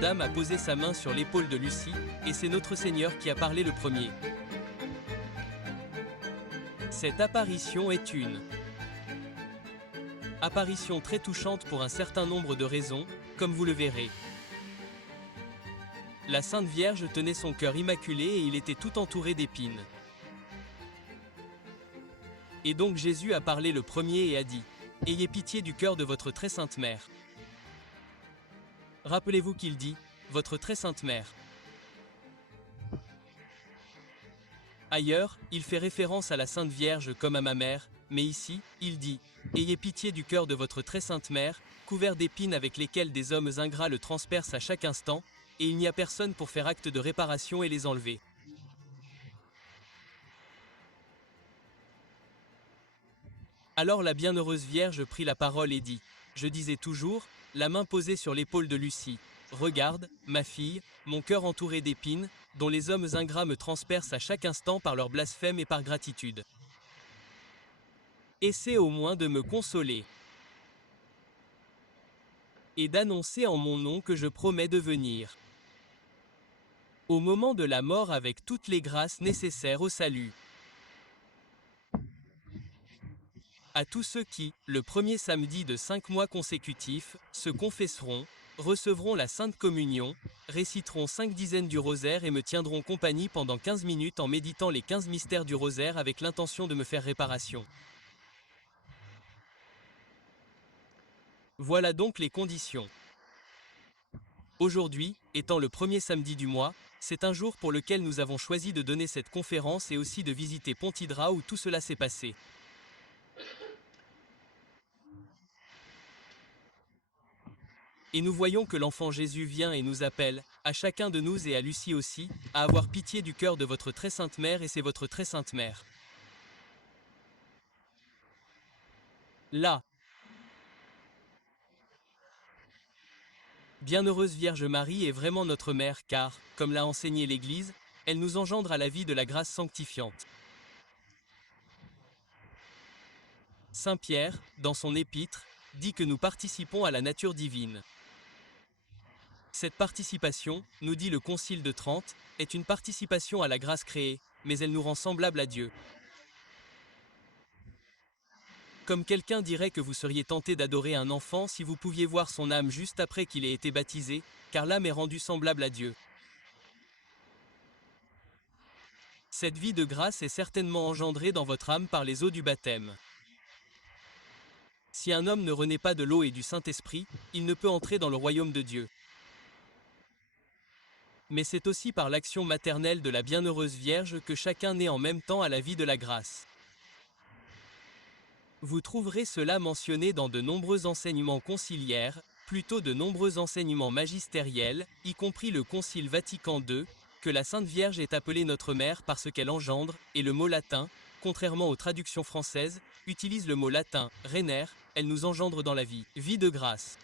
Dame a posé sa main sur l'épaule de Lucie, et c'est notre Seigneur qui a parlé le premier. Cette apparition est une apparition très touchante pour un certain nombre de raisons, comme vous le verrez. La Sainte Vierge tenait son cœur immaculé et il était tout entouré d'épines. Et donc Jésus a parlé le premier et a dit « Ayez pitié du cœur de votre très sainte mère ». Rappelez-vous qu'il dit « Votre très sainte mère ». Ailleurs, il fait référence à la Sainte Vierge comme à ma mère, mais ici, il dit « Ayez pitié du cœur de votre très sainte mère, couvert d'épines avec lesquelles des hommes ingrats le transpercent à chaque instant, et il n'y a personne pour faire acte de réparation et les enlever. » Alors la bienheureuse Vierge prit la parole et dit « Je disais toujours, la main posée sur l'épaule de Lucie, regarde, ma fille, mon cœur entouré d'épines, dont les hommes ingrats me transpercent à chaque instant par leur blasphème et par gratitude. Essaie au moins de me consoler et d'annoncer en mon nom que je promets de venir au moment de la mort avec toutes les grâces nécessaires au salut. À tous ceux qui, le premier samedi de 5 mois consécutifs, se confesseront, recevront la Sainte Communion, réciteront 5 dizaines du rosaire et me tiendront compagnie pendant 15 minutes en méditant les 15 mystères du rosaire avec l'intention de me faire réparation. Voilà donc les conditions. Aujourd'hui, étant le premier samedi du mois, c'est un jour pour lequel nous avons choisi de donner cette conférence et aussi de visiter Pontidra où tout cela s'est passé. Et nous voyons que l'enfant Jésus vient et nous appelle, à chacun de nous et à Lucie aussi, à avoir pitié du cœur de votre très sainte mère et c'est votre très sainte mère. La Bienheureuse Vierge Marie est vraiment notre mère car, comme l'a enseigné l'Église, elle nous engendre à la vie de la grâce sanctifiante. Saint Pierre, dans son épître, dit que nous participons à la nature divine. Cette participation, nous dit le Concile de Trente, est une participation à la grâce créée, mais elle nous rend semblables à Dieu. Comme quelqu'un dirait que vous seriez tenté d'adorer un enfant si vous pouviez voir son âme juste après qu'il ait été baptisé, car l'âme est rendue semblable à Dieu. Cette vie de grâce est certainement engendrée dans votre âme par les eaux du baptême. Si un homme ne renaît pas de l'eau et du Saint-Esprit, il ne peut entrer dans le royaume de Dieu. Mais c'est aussi par l'action maternelle de la Bienheureuse Vierge que chacun naît en même temps à la vie de la grâce. Vous trouverez cela mentionné dans de nombreux enseignements conciliaires, plutôt de nombreux enseignements magistériels, y compris le Concile Vatican II, que la Sainte Vierge est appelée notre mère parce qu'elle engendre, et le mot latin, contrairement aux traductions françaises, utilise le mot latin « rener », elle nous engendre dans la vie, vie de grâce.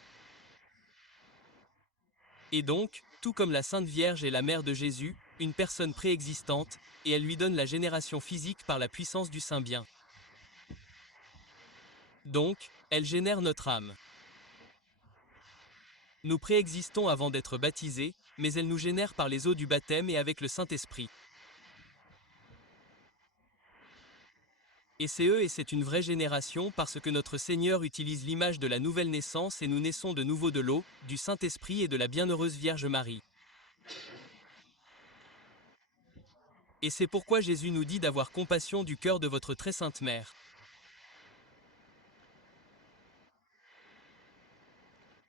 Et donc, tout comme la Sainte Vierge est la mère de Jésus, une personne préexistante, et elle lui donne la génération physique par la puissance du Saint-Bien. Donc, elle génère notre âme. Nous préexistons avant d'être baptisés, mais elle nous génère par les eaux du baptême et avec le Saint-Esprit. Et c'est une vraie génération parce que notre Seigneur utilise l'image de la nouvelle naissance et nous naissons de nouveau de l'eau, du Saint-Esprit et de la Bienheureuse Vierge Marie. Et c'est pourquoi Jésus nous dit d'avoir compassion du cœur de votre très sainte mère.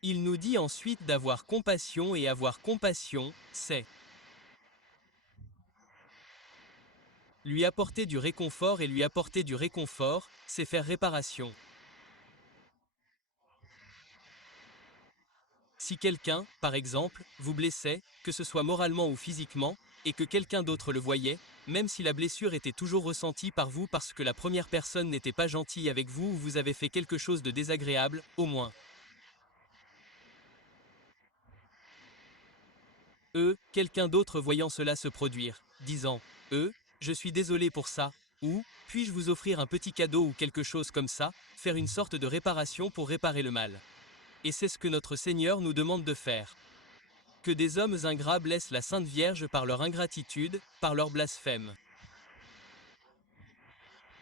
Il nous dit ensuite d'avoir compassion et avoir compassion, c'est Lui apporter du réconfort et lui apporter du réconfort, c'est faire réparation. Si quelqu'un, par exemple, vous blessait, que ce soit moralement ou physiquement, et que quelqu'un d'autre le voyait, même si la blessure était toujours ressentie par vous parce que la première personne n'était pas gentille avec vous ou vous avez fait quelque chose de désagréable, au moins. Quelqu'un d'autre voyant cela se produire, disant je suis désolé pour ça, ou puis-je vous offrir un petit cadeau ou quelque chose comme ça, faire une sorte de réparation pour réparer le mal. Et c'est ce que notre Seigneur nous demande de faire. Que des hommes ingrats blessent la Sainte Vierge par leur ingratitude, par leur blasphème.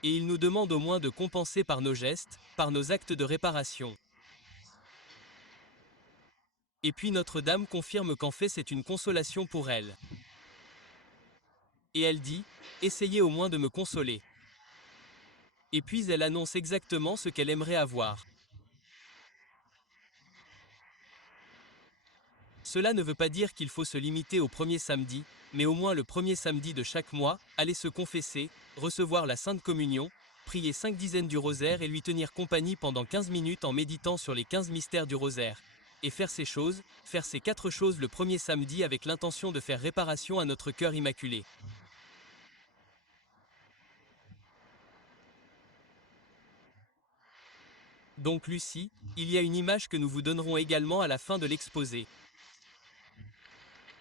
Et il nous demande au moins de compenser par nos gestes, par nos actes de réparation. Et puis Notre-Dame confirme qu'en fait c'est une consolation pour elle. Et elle dit, essayez au moins de me consoler. Et puis elle annonce exactement ce qu'elle aimerait avoir. Cela ne veut pas dire qu'il faut se limiter au premier samedi, mais au moins le premier samedi de chaque mois, aller se confesser, recevoir la Sainte Communion, prier 5 dizaines du rosaire et lui tenir compagnie pendant 15 minutes en méditant sur les 15 mystères du rosaire. Et faire ces choses, faire ces 4 choses le premier samedi avec l'intention de faire réparation à notre cœur immaculé. Donc Lucie, il y a une image que nous vous donnerons également à la fin de l'exposé.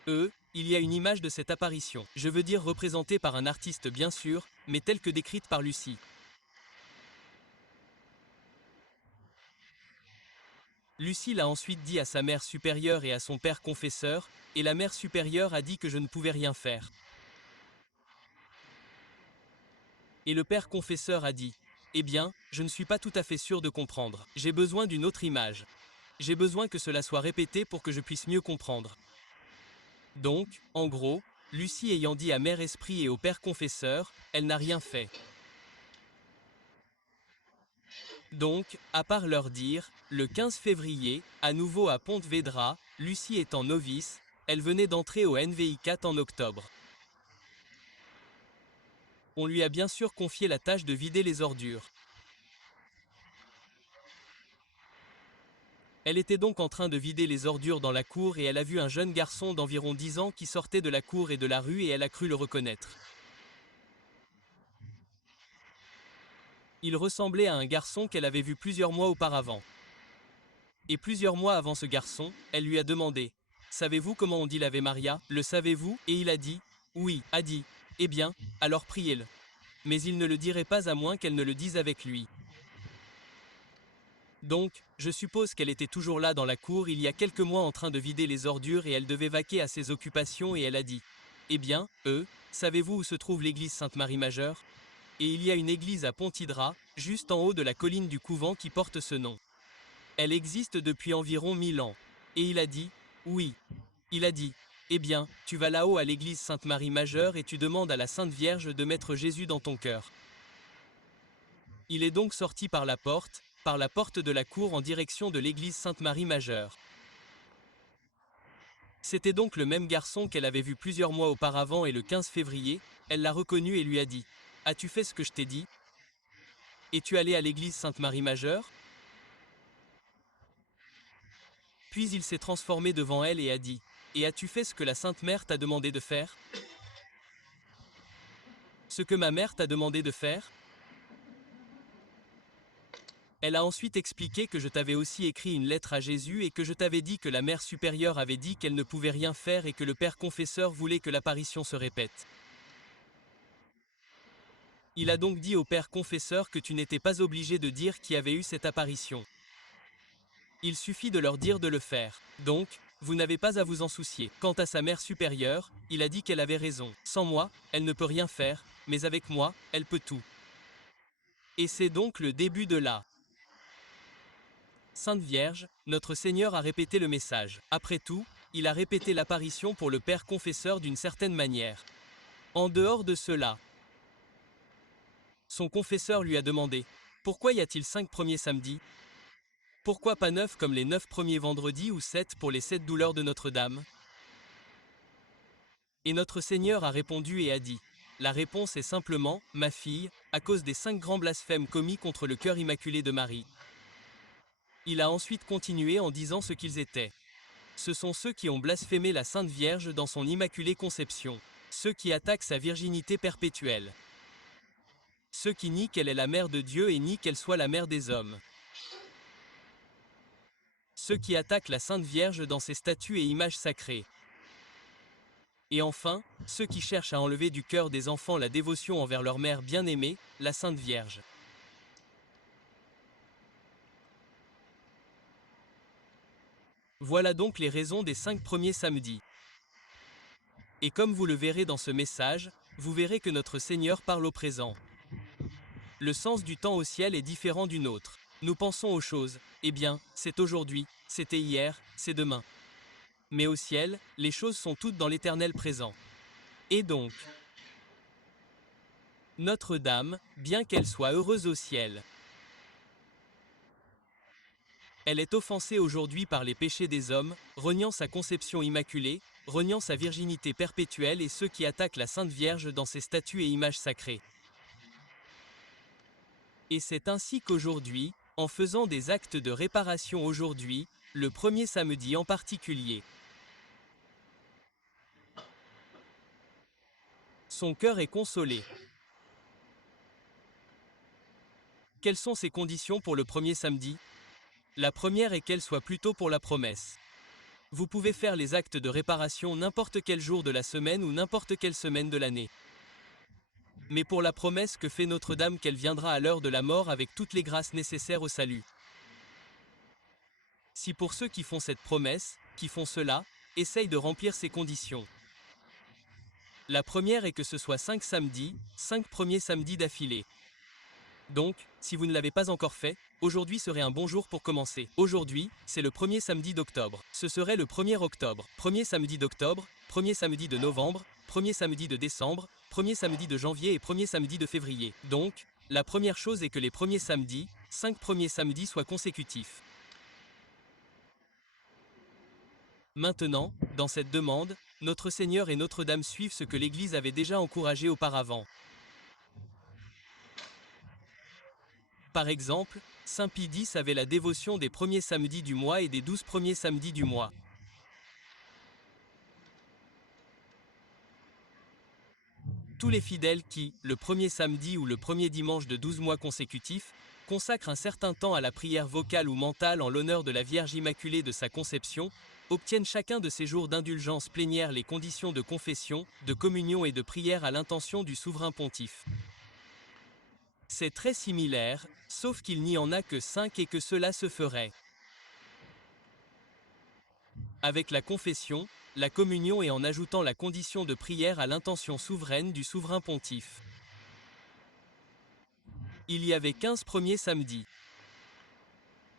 Il y a une image de cette apparition, je veux dire représentée par un artiste bien sûr, mais telle que décrite par Lucie. Lucie l'a ensuite dit à sa mère supérieure et à son père confesseur, et la mère supérieure a dit que je ne pouvais rien faire. Et le père confesseur a dit, eh bien, je ne suis pas tout à fait sûr de comprendre, j'ai besoin d'une autre image. J'ai besoin que cela soit répété pour que je puisse mieux comprendre. Donc, en gros, Lucie ayant dit à Mère Esprit et au Père Confesseur, elle n'a rien fait. Donc, à part leur dire, le 15 février, à nouveau à Pontevedra, Lucie étant novice, elle venait d'entrer au NVI4 en octobre. On lui a bien sûr confié la tâche de vider les ordures. Elle était donc en train de vider les ordures dans la cour et elle a vu un jeune garçon d'environ 10 ans qui sortait de la cour et de la rue et elle a cru le reconnaître. Il ressemblait à un garçon qu'elle avait vu plusieurs mois auparavant. Et plusieurs mois avant ce garçon, elle lui a demandé « Savez-vous comment on dit l'Ave Maria? Le savez-vous » Et il a dit « Oui, a dit. Eh bien, alors priez-le. » Mais il ne le dirait pas à moins qu'elle ne le dise avec lui. Donc, je suppose qu'elle était toujours là dans la cour il y a quelques mois en train de vider les ordures et elle devait vaquer à ses occupations et elle a dit « Eh bien, savez-vous où se trouve l'église Sainte-Marie Majeure? Et il y a une église à Pontidra, juste en haut de la colline du couvent qui porte ce nom. Elle existe depuis environ 1000 ans. Et il a dit, oui. Il a dit, eh bien, tu vas là-haut à l'église Sainte-Marie Majeure et tu demandes à la Sainte Vierge de mettre Jésus dans ton cœur. Il est donc sorti par la porte de la cour en direction de l'église Sainte-Marie Majeure. C'était donc le même garçon qu'elle avait vu plusieurs mois auparavant et le 15 février, elle l'a reconnu et lui a dit, as-tu fait ce que je t'ai dit? Es-tu allé à l'église Sainte-Marie Majeure? Puis il s'est transformé devant elle et a dit, et as-tu fait ce que la Sainte Mère t'a demandé de faire? Ce que ma mère t'a demandé de faire? Elle a ensuite expliqué que je t'avais aussi écrit une lettre à Jésus et que je t'avais dit que la mère supérieure avait dit qu'elle ne pouvait rien faire et que le Père confesseur voulait que l'apparition se répète. Il a donc dit au Père confesseur que tu n'étais pas obligé de dire qui avait eu cette apparition. Il suffit de leur dire de le faire. Donc, vous n'avez pas à vous en soucier. Quant à sa mère supérieure, il a dit qu'elle avait raison. Sans moi, elle ne peut rien faire, mais avec moi, elle peut tout. Et c'est donc le début de la Sainte Vierge, notre Seigneur a répété le message. Après tout, il a répété l'apparition pour le Père confesseur d'une certaine manière. En dehors de cela, son confesseur lui a demandé « Pourquoi y a-t-il 5 premiers samedis? Pourquoi pas 9 comme les 9 premiers vendredis ou 7 pour les 7 douleurs de Notre-Dame ?» Et notre Seigneur a répondu et a dit La réponse est simplement, ma fille, à cause des 5 grands blasphèmes commis contre le cœur immaculé de Marie. Il a ensuite continué en disant ce qu'ils étaient. Ce sont ceux qui ont blasphémé la Sainte Vierge dans son immaculée conception. Ceux qui attaquent sa virginité perpétuelle. Ceux qui nient qu'elle est la mère de Dieu et nient qu'elle soit la mère des hommes. Ceux qui attaquent la Sainte Vierge dans ses statues et images sacrées. Et enfin, ceux qui cherchent à enlever du cœur des enfants la dévotion envers leur mère bien-aimée, la Sainte Vierge. Voilà donc les raisons des 5 premiers samedis. Et comme vous le verrez dans ce message, vous verrez que notre Seigneur parle au présent. Le sens du temps au ciel est différent du nôtre. Nous pensons aux choses, eh bien, c'est aujourd'hui, c'était hier, c'est demain. Mais au ciel, les choses sont toutes dans l'éternel présent. Et donc, Notre-Dame, bien qu'elle soit heureuse au ciel, elle est offensée aujourd'hui par les péchés des hommes, reniant sa conception immaculée, reniant sa virginité perpétuelle et ceux qui attaquent la Sainte Vierge dans ses statues et images sacrées. Et c'est ainsi qu'aujourd'hui, en faisant des actes de réparation aujourd'hui, le premier samedi en particulier, son cœur est consolé. Quelles sont ces conditions pour le premier samedi? La première est qu'elle soit plutôt pour la promesse. Vous pouvez faire les actes de réparation n'importe quel jour de la semaine ou n'importe quelle semaine de l'année. Mais pour la promesse que fait Notre-Dame qu'elle viendra à l'heure de la mort avec toutes les grâces nécessaires au salut. Si pour ceux qui font cette promesse, qui font cela, essayent de remplir ces conditions. La première est que ce soit 5 samedis, 5 premiers samedis d'affilée. Donc, si vous ne l'avez pas encore fait, aujourd'hui serait un bon jour pour commencer. Aujourd'hui, c'est le premier samedi d'octobre. Ce serait le 1er octobre, premier samedi d'octobre, premier samedi de novembre, premier samedi de décembre, premier samedi de janvier et premier samedi de février. Donc, la première chose est que les premiers samedis, 5 premiers samedis soient consécutifs. Maintenant, dans cette demande, notre Seigneur et Notre-Dame suivent ce que l'Église avait déjà encouragé auparavant. Par exemple, Saint Pie X avait la dévotion des premiers samedis du mois et des 12 premiers samedis du mois. Tous les fidèles qui, le premier samedi ou le premier dimanche de 12 mois consécutifs, consacrent un certain temps à la prière vocale ou mentale en l'honneur de la Vierge Immaculée de sa conception, obtiennent chacun de ces jours d'indulgence plénière les conditions de confession, de communion et de prière à l'intention du souverain pontife. C'est très similaire, sauf qu'il n'y en a que 5 et que cela se ferait avec la confession, la communion et en ajoutant la condition de prière à l'intention souveraine du souverain pontife. Il y avait 15 premiers samedis.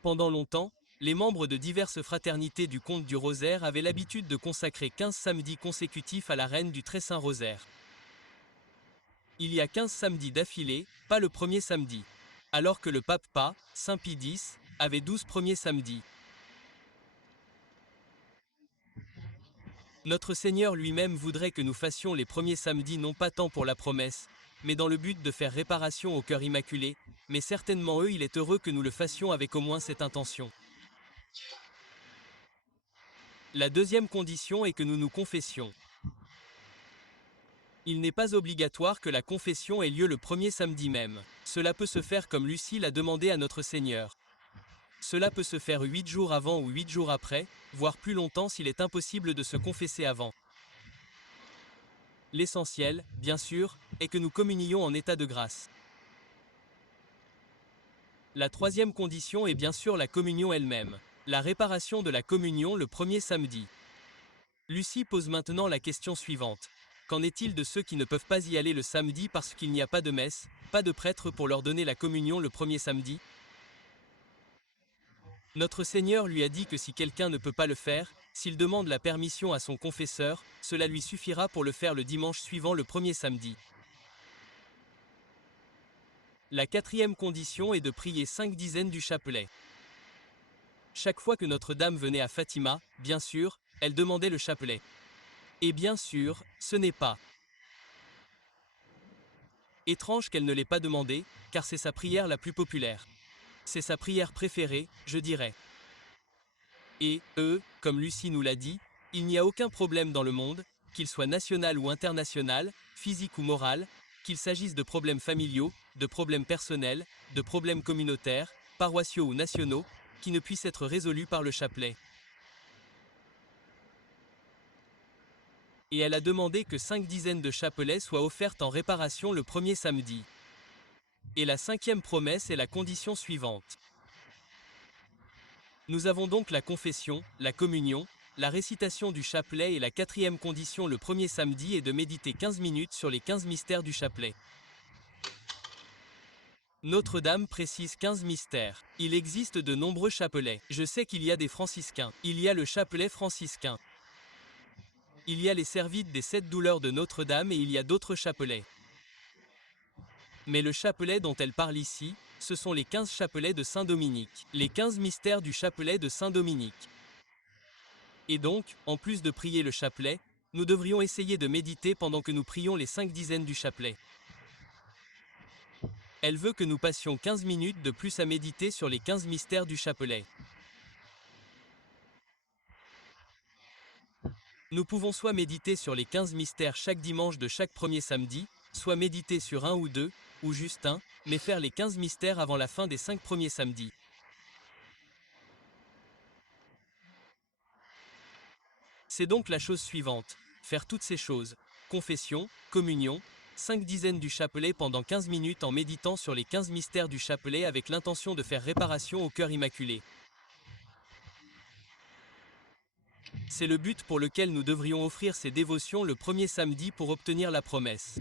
Pendant longtemps, les membres de diverses fraternités du Comte du Rosaire avaient l'habitude de consacrer 15 samedis consécutifs à la Reine du Très Saint Rosaire. Il y a 15 samedis d'affilée, pas le premier samedi. Alors que le pape Saint Pie X, avait 12 premiers samedis. Notre Seigneur lui-même voudrait que nous fassions les premiers samedis non pas tant pour la promesse, mais dans le but de faire réparation au cœur immaculé, mais certainement il est heureux que nous le fassions avec au moins cette intention. La deuxième condition est que nous nous confessions. Il n'est pas obligatoire que la confession ait lieu le premier samedi même. Cela peut se faire comme Lucie l'a demandé à notre Seigneur. Cela peut se faire 8 jours avant ou 8 jours après, voire plus longtemps s'il est impossible de se confesser avant. L'essentiel, bien sûr, est que nous communions en état de grâce. La troisième condition est bien sûr la communion elle-même. La réparation de la communion le premier samedi. Lucie pose maintenant la question suivante. Qu'en est-il de ceux qui ne peuvent pas y aller le samedi parce qu'il n'y a pas de messe, pas de prêtre pour leur donner la communion le premier samedi? Notre Seigneur lui a dit que si quelqu'un ne peut pas le faire, s'il demande la permission à son confesseur, cela lui suffira pour le faire le dimanche suivant le premier samedi. La quatrième condition est de prier 5 dizaines du chapelet. Chaque fois que Notre-Dame venait à Fatima, bien sûr, elle demandait le chapelet. Et bien sûr, ce n'est pas Étrange qu'elle ne l'ait pas demandé, car c'est sa prière la plus populaire. C'est sa prière préférée, je dirais. Et, comme Lucie nous l'a dit, il n'y a aucun problème dans le monde, qu'il soit national ou international, physique ou moral, qu'il s'agisse de problèmes familiaux, de problèmes personnels, de problèmes communautaires, paroissiaux ou nationaux, qui ne puissent être résolus par le chapelet. Et elle a demandé que 5 dizaines de chapelets soient offertes en réparation le premier samedi. Et la 5e promesse est la condition suivante. Nous avons donc la confession, la communion, la récitation du chapelet et la 4e condition le premier samedi est de méditer 15 minutes sur les 15 mystères du chapelet. Notre-Dame précise 15 mystères. Il existe de nombreux chapelets. Je sais qu'il y a des franciscains. Il y a le chapelet franciscain. Il y a les servites des 7 douleurs de Notre-Dame et il y a d'autres chapelets. Mais le chapelet dont elle parle ici, ce sont les 15 chapelets de Saint-Dominique. Les 15 mystères du chapelet de Saint-Dominique. Et donc, en plus de prier le chapelet, nous devrions essayer de méditer pendant que nous prions les 5 dizaines du chapelet. Elle veut que nous passions 15 minutes de plus à méditer sur les 15 mystères du chapelet. Nous pouvons soit méditer sur les 15 mystères chaque dimanche de chaque premier samedi, soit méditer sur un ou deux, ou juste un, mais faire les 15 mystères avant la fin des 5 premiers samedis. C'est donc la chose suivante, faire toutes ces choses, confession, communion, 5 dizaines du chapelet pendant 15 minutes en méditant sur les 15 mystères du chapelet avec l'intention de faire réparation au cœur immaculé. C'est le but pour lequel nous devrions offrir ces dévotions le premier samedi pour obtenir la promesse.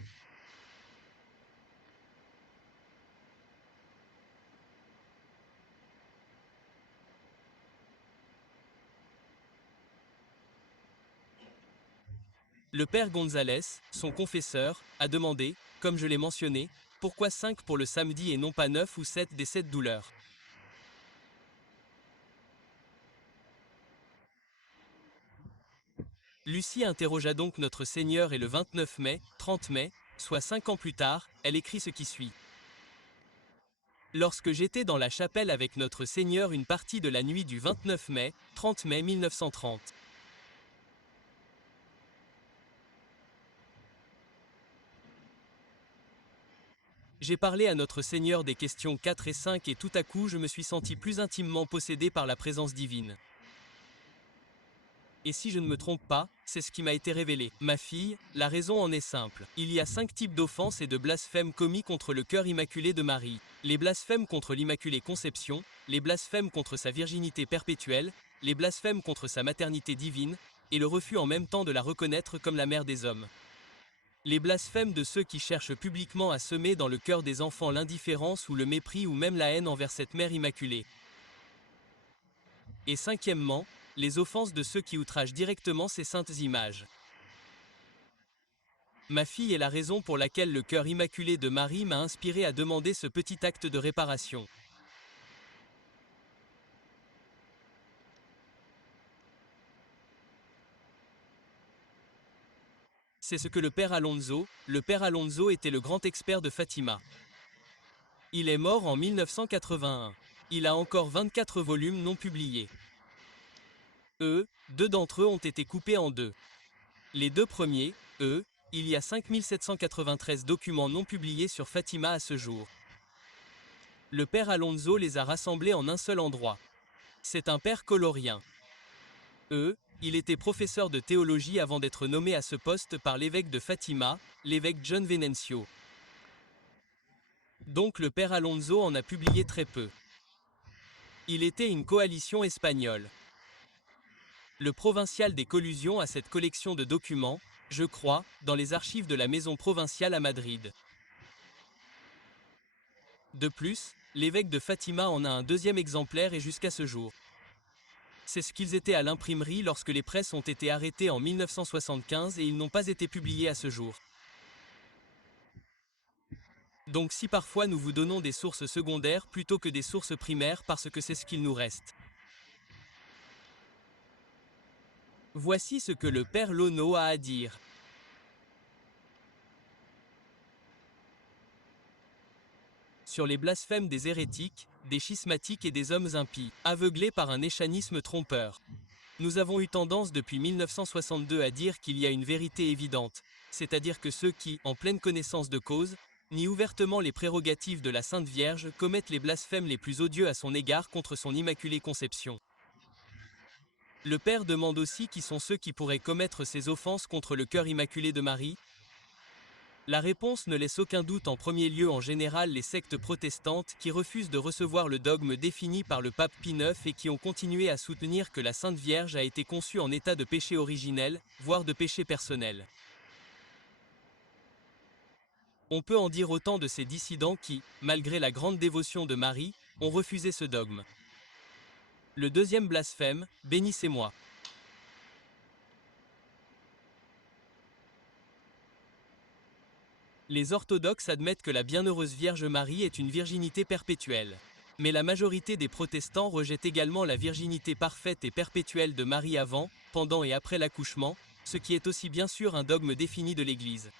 Le père Gonzalez, son confesseur, a demandé, comme je l'ai mentionné, pourquoi 5 pour le samedi et non pas 9 ou 7 des 7 douleurs. Lucie interrogea donc notre Seigneur et le 29 mai, 30 mai, soit 5 ans plus tard, elle écrit ce qui suit. Lorsque j'étais dans la chapelle avec notre Seigneur une partie de la nuit du 29 mai, 30 mai 1930. J'ai parlé à notre Seigneur des questions 4 et 5 et tout à coup je me suis senti plus intimement possédé par la présence divine. Et si je ne me trompe pas, c'est ce qui m'a été révélé. Ma fille, la raison en est simple. Il y a 5 types d'offenses et de blasphèmes commis contre le cœur immaculé de Marie. Les blasphèmes contre l'Immaculée Conception, les blasphèmes contre sa virginité perpétuelle, les blasphèmes contre sa maternité divine, et le refus en même temps de la reconnaître comme la mère des hommes. Les blasphèmes de ceux qui cherchent publiquement à semer dans le cœur des enfants l'indifférence ou le mépris ou même la haine envers cette mère immaculée. Et 5e, les offenses de ceux qui outragent directement ces saintes images. Ma fille est la raison pour laquelle le cœur immaculé de Marie m'a inspiré à demander ce petit acte de réparation. C'est ce que le père Alonso était le grand expert de Fatima. Il est mort en 1981. Il a encore 24 volumes non publiés. 2 d'entre eux ont été coupés en deux. Les 2 premiers, il y a 5793 documents non publiés sur Fatima à ce jour. Le père Alonso les a rassemblés en un seul endroit. C'est un père colorien. Il était professeur de théologie avant d'être nommé à ce poste par l'évêque de Fatima, l'évêque John Venancio. Donc le père Alonso en a publié très peu. Il était une coalition espagnole. Le provincial des collusions a cette collection de documents, je crois, dans les archives de la maison provinciale à Madrid. De plus, l'évêque de Fatima en a un 2e exemplaire et jusqu'à ce jour. C'est ce qu'ils étaient à l'imprimerie lorsque les presses ont été arrêtées en 1975 et ils n'ont pas été publiés à ce jour. Donc si parfois nous vous donnons des sources secondaires plutôt que des sources primaires parce que c'est ce qu'il nous reste. Voici ce que le père Lono a à dire. sur les blasphèmes des hérétiques, des schismatiques et des hommes impies, aveuglés par un échanisme trompeur. Nous avons eu tendance depuis 1962 à dire qu'il y a une vérité évidente, c'est-à-dire que ceux qui, en pleine connaissance de cause, nient ouvertement les prérogatives de la Sainte Vierge commettent les blasphèmes les plus odieux à son égard contre son immaculée conception. Le Père demande aussi qui sont ceux qui pourraient commettre ces offenses contre le cœur immaculé de Marie. La réponse ne laisse aucun doute. En premier lieu, en général, les sectes protestantes qui refusent de recevoir le dogme défini par le pape Pie IX et qui ont continué à soutenir que la Sainte Vierge a été conçue en état de péché originel, voire de péché personnel. On peut en dire autant de ces dissidents qui, malgré la grande dévotion de Marie, ont refusé ce dogme. Le deuxième blasphème, bénissez-moi. Les orthodoxes admettent que la bienheureuse Vierge Marie est une virginité perpétuelle. Mais la majorité des protestants rejettent également la virginité parfaite et perpétuelle de Marie avant, pendant et après l'accouchement, ce qui est aussi bien sûr un dogme défini de l'Église.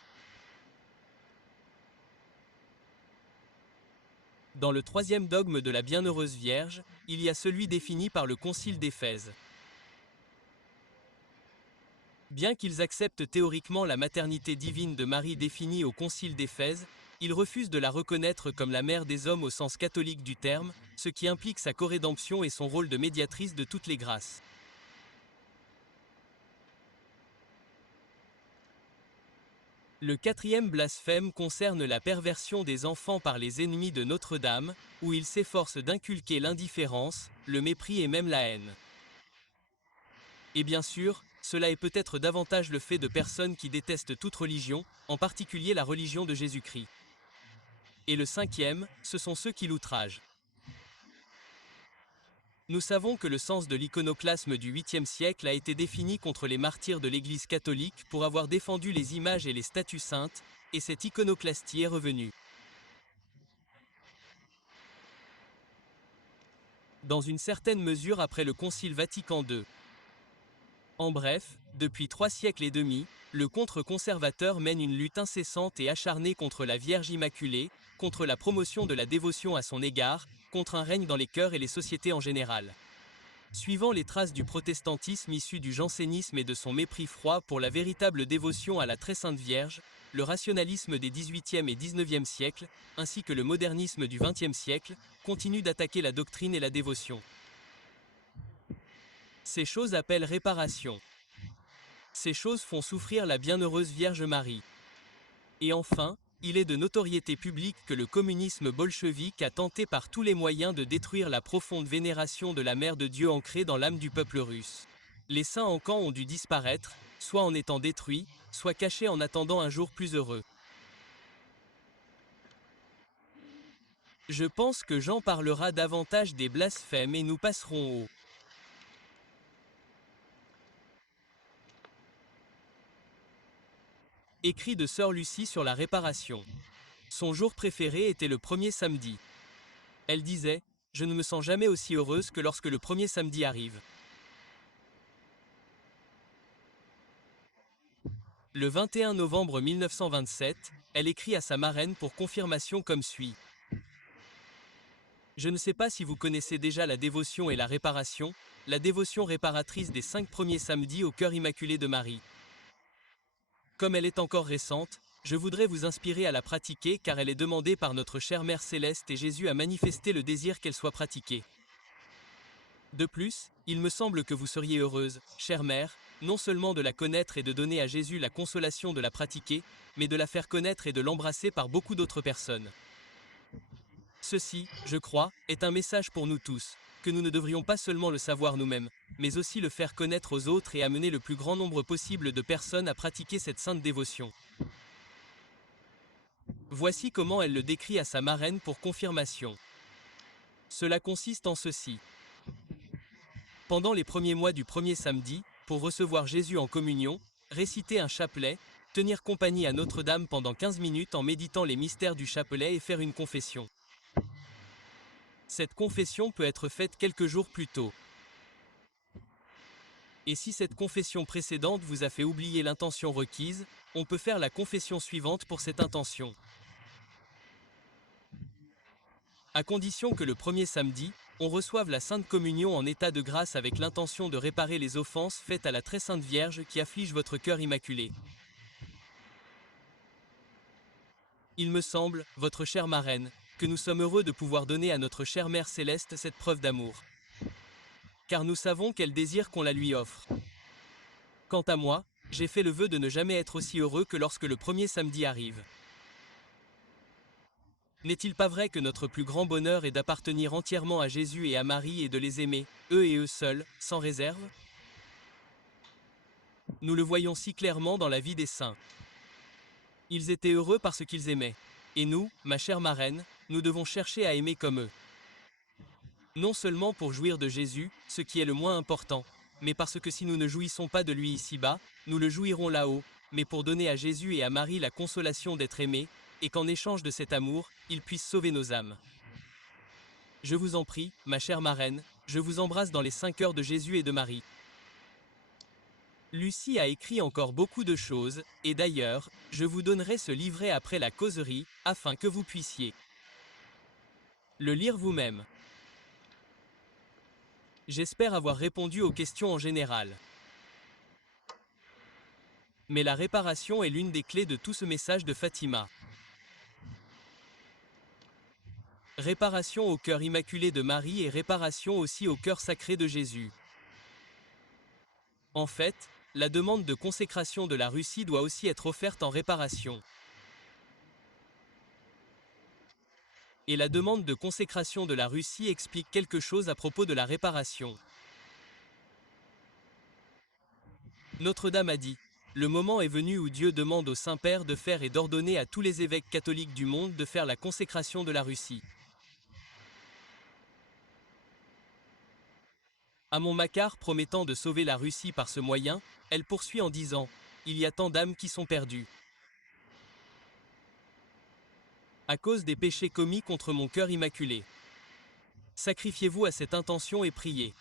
Dans le troisième dogme de la Bienheureuse Vierge, il y a celui défini par le Concile d'Éphèse. Bien qu'ils acceptent théoriquement la maternité divine de Marie définie au Concile d'Éphèse, ils refusent de la reconnaître comme la mère des hommes au sens catholique du terme, ce qui implique sa corédemption et son rôle de médiatrice de toutes les grâces. Le quatrième blasphème concerne la perversion des enfants par les ennemis de Notre-Dame, où ils s'efforcent d'inculquer l'indifférence, le mépris et même la haine. Et bien sûr, cela est peut-être davantage le fait de personnes qui détestent toute religion, en particulier la religion de Jésus-Christ. Et le cinquième, ce sont ceux qui l'outragent. Nous savons que le sens de l'iconoclasme du 8e siècle a été défini contre les martyrs de l'Église catholique pour avoir défendu les images et les statues saintes, et cette iconoclastie est revenue. Dans une certaine mesure après le Concile Vatican II. En bref, depuis 3 siècles et demi, le contre-conservateur mène une lutte incessante et acharnée contre la Vierge Immaculée, contre la promotion de la dévotion à son égard, contre un règne dans les cœurs et les sociétés en général. Suivant les traces du protestantisme issu du jansénisme et de son mépris froid pour la véritable dévotion à la très sainte Vierge, le rationalisme des 18e et 19e siècles, ainsi que le modernisme du 20e siècle, continuent d'attaquer la doctrine et la dévotion. Ces choses appellent réparation. Ces choses font souffrir la bienheureuse Vierge Marie. Et enfin, il est de notoriété publique que le communisme bolchevique a tenté par tous les moyens de détruire la profonde vénération de la Mère de Dieu ancrée dans l'âme du peuple russe. Les saints en camp ont dû disparaître, soit en étant détruits, soit cachés en attendant un jour plus heureux. Je pense que Jean parlera davantage des blasphèmes et nous passerons au écrit de sœur Lucie sur la réparation. Son jour préféré était le premier samedi. Elle disait « Je ne me sens jamais aussi heureuse que lorsque le premier samedi arrive. » Le 21 novembre 1927, elle écrit à sa marraine pour confirmation comme suit. Je ne sais pas si vous connaissez déjà la dévotion et la réparation, la dévotion réparatrice des 5 premiers samedis au cœur immaculé de Marie. Comme elle est encore récente, je voudrais vous inspirer à la pratiquer car elle est demandée par notre chère Mère Céleste et Jésus a manifesté le désir qu'elle soit pratiquée. De plus, il me semble que vous seriez heureuse, chère Mère, non seulement de la connaître et de donner à Jésus la consolation de la pratiquer, mais de la faire connaître et de l'embrasser par beaucoup d'autres personnes. Ceci, je crois, est un message pour nous tous, que nous ne devrions pas seulement le savoir nous-mêmes, mais aussi le faire connaître aux autres et amener le plus grand nombre possible de personnes à pratiquer cette sainte dévotion. Voici comment elle le décrit à sa marraine pour confirmation. Cela consiste en ceci. Pendant les premiers mois du premier samedi, pour recevoir Jésus en communion, réciter un chapelet, tenir compagnie à Notre-Dame pendant 15 minutes en méditant les mystères du chapelet et faire une confession. Cette confession peut être faite quelques jours plus tôt. Et si cette confession précédente vous a fait oublier l'intention requise, on peut faire la confession suivante pour cette intention. À condition que le premier samedi, on reçoive la Sainte Communion en état de grâce avec l'intention de réparer les offenses faites à la très Sainte Vierge qui afflige votre cœur immaculé. Il me semble, votre chère marraine, que nous sommes heureux de pouvoir donner à notre chère Mère Céleste cette preuve d'amour. Car nous savons qu'elle désire qu'on la lui offre. Quant à moi, j'ai fait le vœu de ne jamais être aussi heureux que lorsque le premier samedi arrive. N'est-il pas vrai que notre plus grand bonheur est d'appartenir entièrement à Jésus et à Marie et de les aimer, eux et eux seuls, sans réserve? Nous le voyons si clairement dans la vie des saints. Ils étaient heureux parce qu'ils aimaient. Et nous, ma chère marraine, nous devons chercher à aimer comme eux. Non seulement pour jouir de Jésus, ce qui est le moins important, mais parce que si nous ne jouissons pas de lui ici-bas, nous le jouirons là-haut, mais pour donner à Jésus et à Marie la consolation d'être aimés, et qu'en échange de cet amour, ils puissent sauver nos âmes. Je vous en prie, ma chère marraine, je vous embrasse dans les 5 heures de Jésus et de Marie. Lucie a écrit encore beaucoup de choses, et d'ailleurs, je vous donnerai ce livret après la causerie, afin que vous puissiez le lire vous-même. J'espère avoir répondu aux questions en général. Mais la réparation est l'une des clés de tout ce message de Fatima. Réparation au cœur immaculé de Marie et réparation aussi au cœur sacré de Jésus. En fait, la demande de consécration de la Russie doit aussi être offerte en réparation. Et la demande de consécration de la Russie explique quelque chose à propos de la réparation. Notre-Dame a dit, « Le moment est venu où Dieu demande au Saint-Père de faire et d'ordonner à tous les évêques catholiques du monde de faire la consécration de la Russie. » À mon Makar promettant de sauver la Russie par ce moyen, elle poursuit en disant, « Il y a tant d'âmes qui sont perdues. À cause des péchés commis contre mon cœur immaculé. Sacrifiez-vous à cette intention et priez. »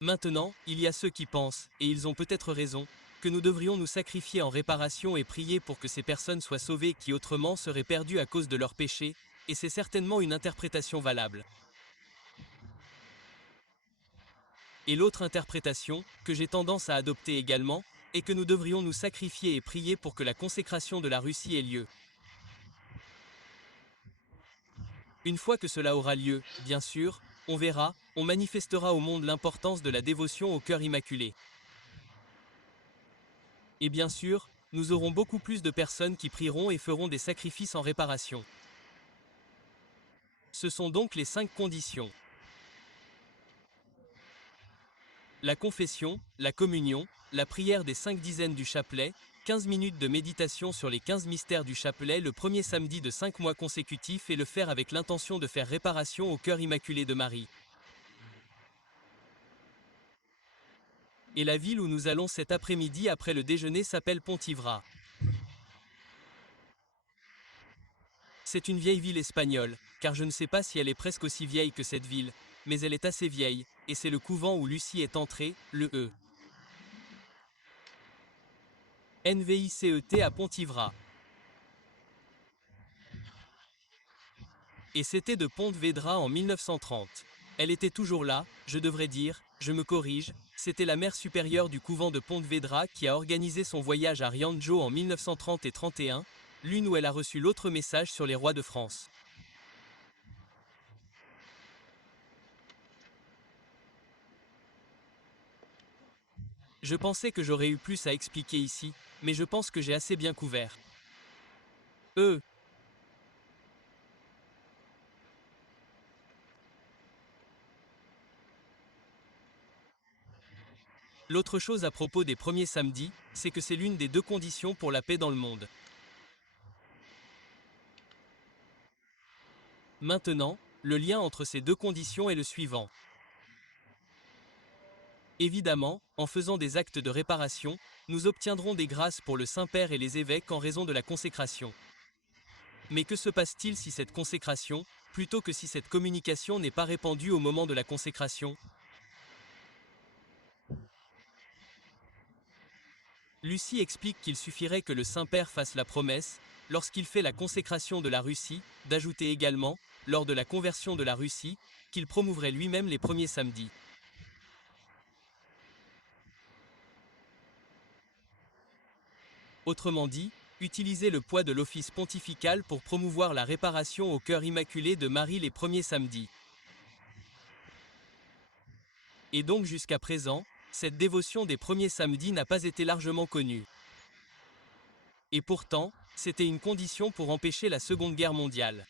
Maintenant, il y a ceux qui pensent, et ils ont peut-être raison, que nous devrions nous sacrifier en réparation et prier pour que ces personnes soient sauvées qui autrement seraient perdues à cause de leurs péchés, et c'est certainement une interprétation valable. Et l'autre interprétation, que j'ai tendance à adopter également, est que nous devrions nous sacrifier et prier pour que la consécration de la Russie ait lieu. Une fois que cela aura lieu, bien sûr, on verra, on manifestera au monde l'importance de la dévotion au cœur immaculé. Et bien sûr, nous aurons beaucoup plus de personnes qui prieront et feront des sacrifices en réparation. Ce sont donc les 5 conditions. La confession, la communion, la prière des 5 dizaines du chapelet, 15 minutes de méditation sur les 15 mystères du chapelet le premier samedi de 5 mois consécutifs et le faire avec l'intention de faire réparation au cœur immaculé de Marie. Et la ville où nous allons cet après-midi après le déjeuner s'appelle Pontivra. C'est une vieille ville espagnole, car je ne sais pas si elle est presque aussi vieille que cette ville, mais elle est assez vieille, et c'est le couvent où Lucie est entrée, le NVICET à Pontivra. Et c'était de Pontevedra en 1930. Elle était toujours là, je devrais dire, je me corrige, c'était la mère supérieure du couvent de Pontevedra qui a organisé son voyage à Rianjo en 1930 et 31, l'une où elle a reçu l'autre message sur les rois de France. Je pensais que j'aurais eu plus à expliquer ici, mais je pense que j'ai assez bien couvert. L'autre chose à propos des premiers samedis, c'est que c'est l'une des 2 conditions pour la paix dans le monde. Maintenant, le lien entre ces 2 conditions est le suivant. Évidemment, en faisant des actes de réparation, nous obtiendrons des grâces pour le Saint-Père et les évêques en raison de la consécration. Mais que se passe-t-il si cette consécration, plutôt que si cette communication n'est pas répandue au moment de la consécration? Lucie explique qu'il suffirait que le Saint-Père fasse la promesse, lorsqu'il fait la consécration de la Russie, d'ajouter également, lors de la conversion de la Russie, qu'il promouvrait lui-même les premiers samedis. Autrement dit, utiliser le poids de l'office pontifical pour promouvoir la réparation au cœur immaculé de Marie les premiers samedis. Et donc jusqu'à présent, cette dévotion des premiers samedis n'a pas été largement connue. Et pourtant, c'était une condition pour empêcher la Seconde Guerre mondiale.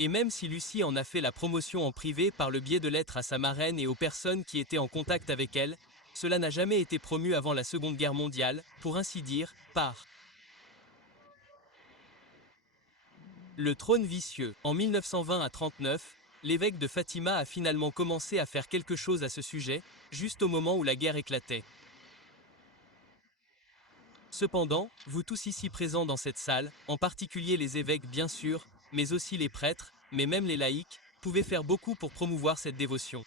Et même si Lucie en a fait la promotion en privé par le biais de lettres à sa marraine et aux personnes qui étaient en contact avec elle, cela n'a jamais été promu avant la Seconde Guerre mondiale, pour ainsi dire, par le trône vicieux. En 1920 à 39, l'évêque de Fatima a finalement commencé à faire quelque chose à ce sujet, juste au moment où la guerre éclatait. Cependant, vous tous ici présents dans cette salle, en particulier les évêques bien sûr, mais aussi les prêtres, mais même les laïcs, pouvaient faire beaucoup pour promouvoir cette dévotion.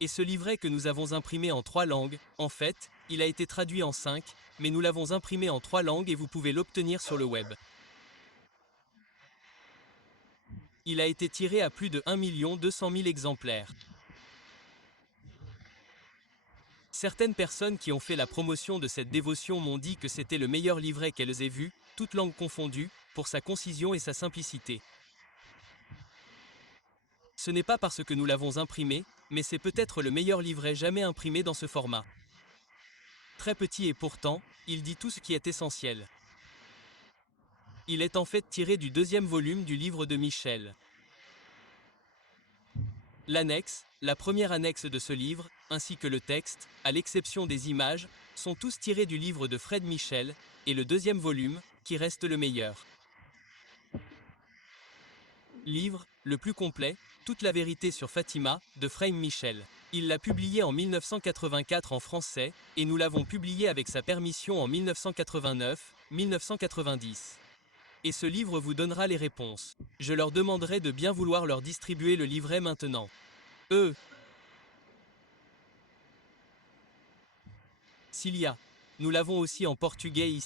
Et ce livret que nous avons imprimé en 3 langues, en fait, il a été traduit en 5, mais nous l'avons imprimé en 3 langues et vous pouvez l'obtenir sur le web. Il a été tiré à plus de 1 200 000 exemplaires. Certaines personnes qui ont fait la promotion de cette dévotion m'ont dit que c'était le meilleur livret qu'elles aient vu, toutes langues confondues, pour sa concision et sa simplicité. Ce n'est pas parce que nous l'avons imprimé, mais c'est peut-être le meilleur livret jamais imprimé dans ce format. Très petit et pourtant, il dit tout ce qui est essentiel. Il est en fait tiré du 2e volume du livre de Michel. L'annexe, la première annexe de ce livre, ainsi que le texte, à l'exception des images, sont tous tirés du livre de Fred Michel, et le 2e volume, qui reste le meilleur. Livre, le plus complet, Toute la vérité sur Fatima, de Frame Michel. Il l'a publié en 1984 en français, et nous l'avons publié avec sa permission en 1989-1990. Et ce livre vous donnera les réponses. Je leur demanderai de bien vouloir leur distribuer le livret maintenant. Cilia. Nous l'avons aussi en portugais ici.